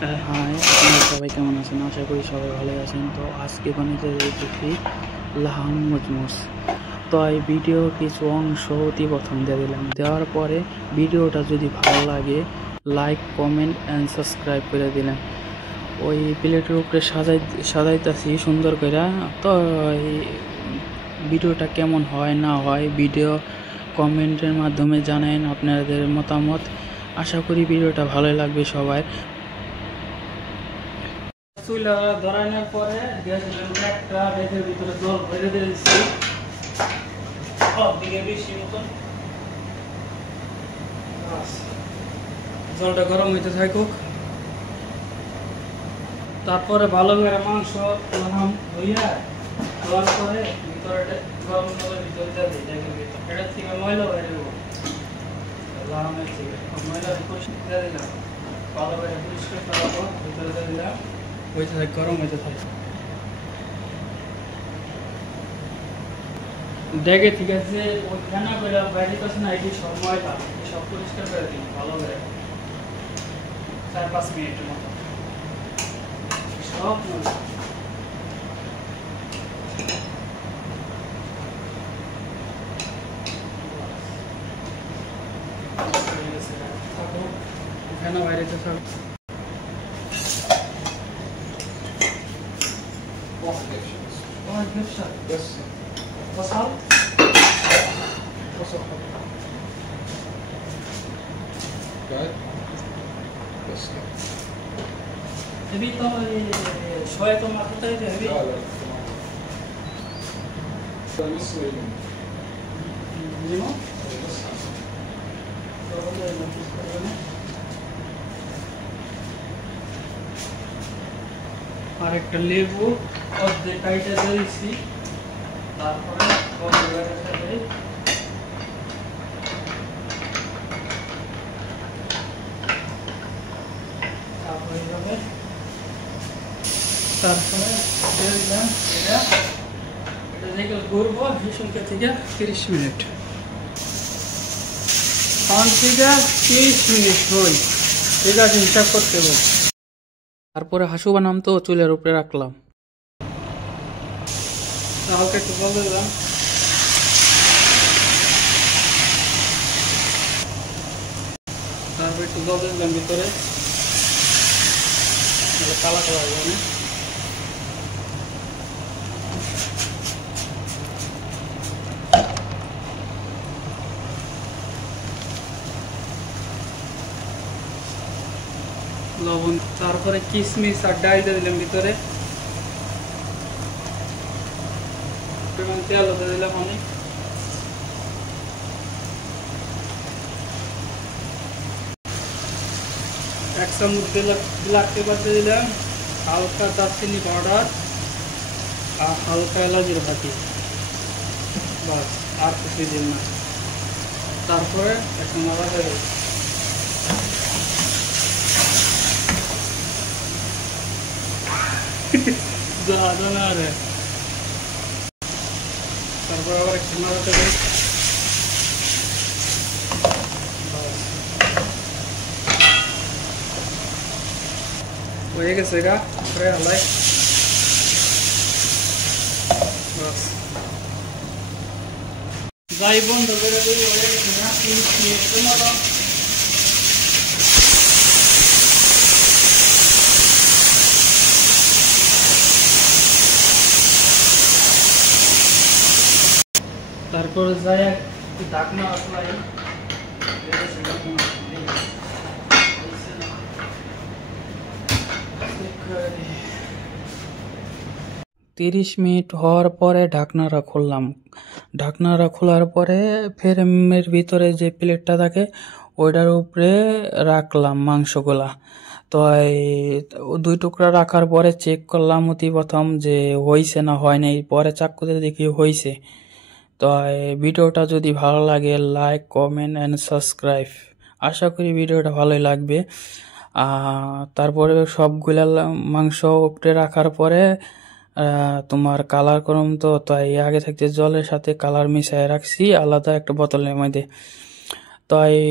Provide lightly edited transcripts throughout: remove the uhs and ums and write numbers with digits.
High, আপনারা সবাই কেমন আছেন? আশা করি সবাই ভালোই আছেন। তো আজকে বানিয়ে রেসিপি লাহাম মুচমুচ। তো এই ভিডিও কিছু অংশ অতি প্রথম দিয়ে দিলাম, দেওয়ার পরে ভিডিওটা যদি ভালো লাগে লাইক কমেন্ট অ্যান্ড সাবস্ক্রাইব করে দিলেন। ওই প্লেটের উপরে সাজাইতেছি সুন্দর করে। তো এই ভিডিওটা কেমন হয় না হয় ভিডিও কমেন্টের মাধ্যমে জানান আপনাদের মতামত। আশা করি ভিডিওটা ভালোই লাগবে সবাই। চুলা ধরানোর পরে একটা রেখের ভিতরে জল ভরে দিয়েছি দিকে বেশি মতন। জলটা গরম হইতে থাকুক, তারপরে ভালো করে মাংস ধুইয়া দেওয়ার পরে ভিতরে গরম জলের ভিতরে দিয়ে দিই। দেখেন এটা থেকে ময়লা বাইরে লাহামের থেকে ময়লা পরিষ্কার দিয়ে দিলাম, ভালো করে পরিষ্কার করার পর ভিতরে দিয়ে দিলাম, হইতে থাকে গরম হইতে থাকে। দেখে ঠিক আছে, ওই খানা করে বাইরে কাছে না এটি সব ময়লা সব পরিষ্কার করে দিন ভালো করে 4-5 মিনিটের মতো সব ময়লা। খানা বাইরে তো সব अभी तो शोए तो मारता है अभी लीमो और एक लेबू और काइटे दिয়েছি, তারপরে তারপরে দিলাম এটা দেখে ঘুরবো ভীষণকে থেকে 30 মিনিট 5 থেকে 30 মিনিট হই, ঠিক আছে হিসাব করতে হবে। তারপরে হাসু বানাম তো চুলের উপরে রাখলাম, হালকা একটু জল দিলাম, তারপর একটু জল দিলাম ভিতরে কালা কালা হয়ে যাবে। লবণ, তারপরে কিশমিশ আর ডাল দিয়ে দিলাম ভিতরে, তেল দিয়ে দিলাম অনেক, এক চামচ ব্ল্যাক পেপার দিয়ে দিলাম, হালকা দারচিনি পাউডার আর হালকা এলাচের ভাতি, বাস আর কিছু দিন না। তারপরে একটু নাড়া দেবে, তারপর আবার একটু নাড়া দেবে, হয়ে গেছে গা পরে হালাই বাস যাই বন্ধ করে দিই। হয়ে গেছে না 30 মিনিটের মতো। তারপরে যাই ঢাকনা আসলাই 30 মিনিট হওয়ার পরে ঢাকনাটা খুললাম। ঢাকনাটা খোলার পরে ফ্রেমের ভিতরে যে প্লেটটা থাকে ওইটার উপরে রাখলাম মাংসগুলা। তো এই 2 টুকরা রাখার পরে চেক করলাম অতি প্রথম যে হয়েছে না হয় নাই, পরে চাকুতে দেখি হয়েছে। তো ভিডিওটা যদি ভালো লাগে লাইক কমেন্ট অ্যান্ড সাবস্ক্রাইব, আশা করি ভিডিওটা ভালোই লাগবে। তারপরে সবগুলা মাংস উপরে রাখার পরে তোমার কালার করম, তো তাই আগে থাকতে জলের সাথে কালার মিশিয়ে রাখছি আলাদা একটা বোতলের মধ্যে। তো এই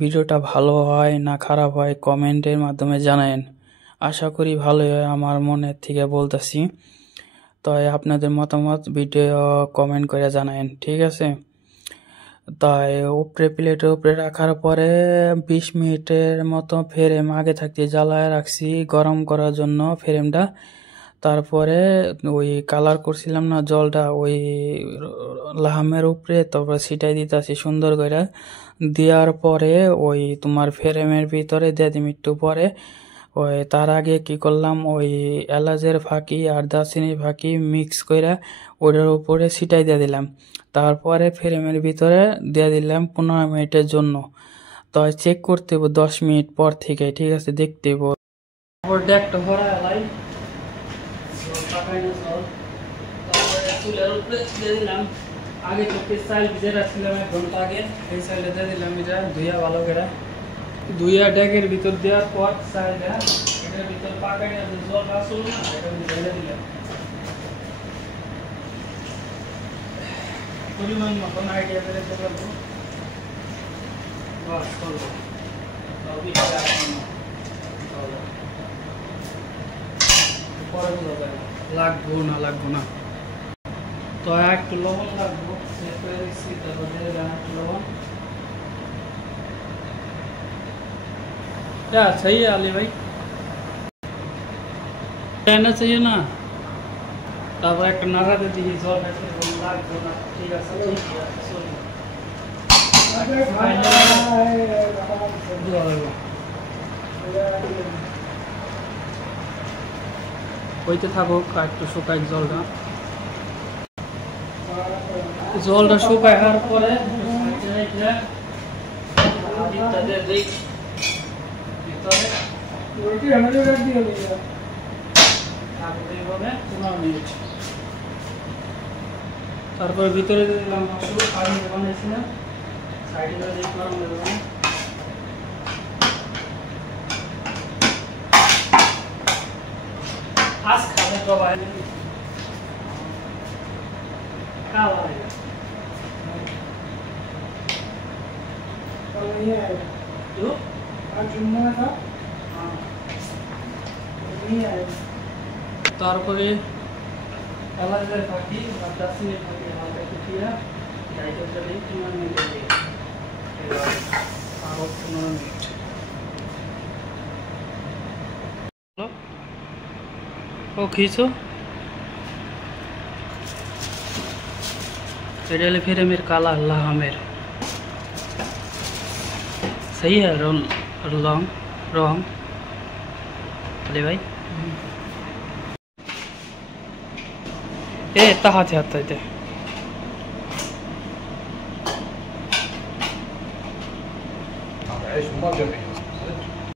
ভিডিওটা ভালো হয় না খারাপ হয় কমেন্টের মাধ্যমে জানায়েন। আশা করি ভালোই হয়, আমার মনের থেকে বলতেছি। তাই আপনাদের মতামত ভিডিও কমেন্ট করে জানায়েন, ঠিক আছে? তাই উপরে প্লেটের উপরে রাখার পরে 20 মিনিটের মতো ফ্রেম আগে থাকতে জ্বালায় রাখছি গরম করার জন্য ফ্রেমটা। তারপরে ওই কালার করছিলাম না জলটা, ওই লাহামের উপরে তারপরে ছিটাই দিতেছি সুন্দর করে। দেওয়ার পরে ওই তোমার ফ্রেমের ভিতরে দিয়ে দিম একটু পরে। ওই তার আগে কি করলাম, ওই এলাচের ফাঁকি আর দারচিনির ফাঁকি মিক্স করে ওটার উপরে ছিটাই দিয়ে দিলাম। তারপরে ফ্রেমের ভিতরে দিয়ে দিলাম 15 মিনিটের জন্য। তো চেক করতে হইব 10 মিনিট পর থেকে, ঠিক আছে? দেখতে হইব। তারপর ডেকটা ভরা এলাই তারপরে চুলের উপরে দিয়ে দিলাম। আগে চোখে চাল ভিজে রাখছিলাম 1 ঘন্টা আগে, এই চালটা দিয়ে দিলাম। এটা ধুইয়া ভালো করে ধুইয়া ডেকের ভিতর দেওয়ার পর চালটা এটার ভিতর পাকাই না, জল আসল না, এটার ভিতরে দিয়ে দিলাম পরিমাণ মতন আইডিয়া করে দিতে পারবো। বাস করবো পরে বোঝা যাবে লাগবো না। তো একটু লবণ লাগবো, সেট করে দিচ্ছি। তারপর দিয়ে দিলাম একটু লবণ। क्या सही है अली भाई, रहना चाहिए ना। তারপর একটা নাড়া দিয়ে দিই, জল লাগবে না, ঠিক আছে? হইতে থাকুক, আর একটু শুকাই জলটা শুকায় হওয়ার পরে তারপরে ভিতরে দিলাম বানিয়েছিলাম সাইডে আজ খাবে তো ভাই কালা तो তারপরে এলাচের ফাঁকি আর দারচিনির ফাঁকি হালকা একটু দিয়া গাইতে চলে 15 মিনিট দিয়ে আরো 15 মিনিট। ও खींचो এটা হলে ফ্রেমের কালার লাহামের। सही है रंग अले भाई ए ताहाते हाते عيش وما جميل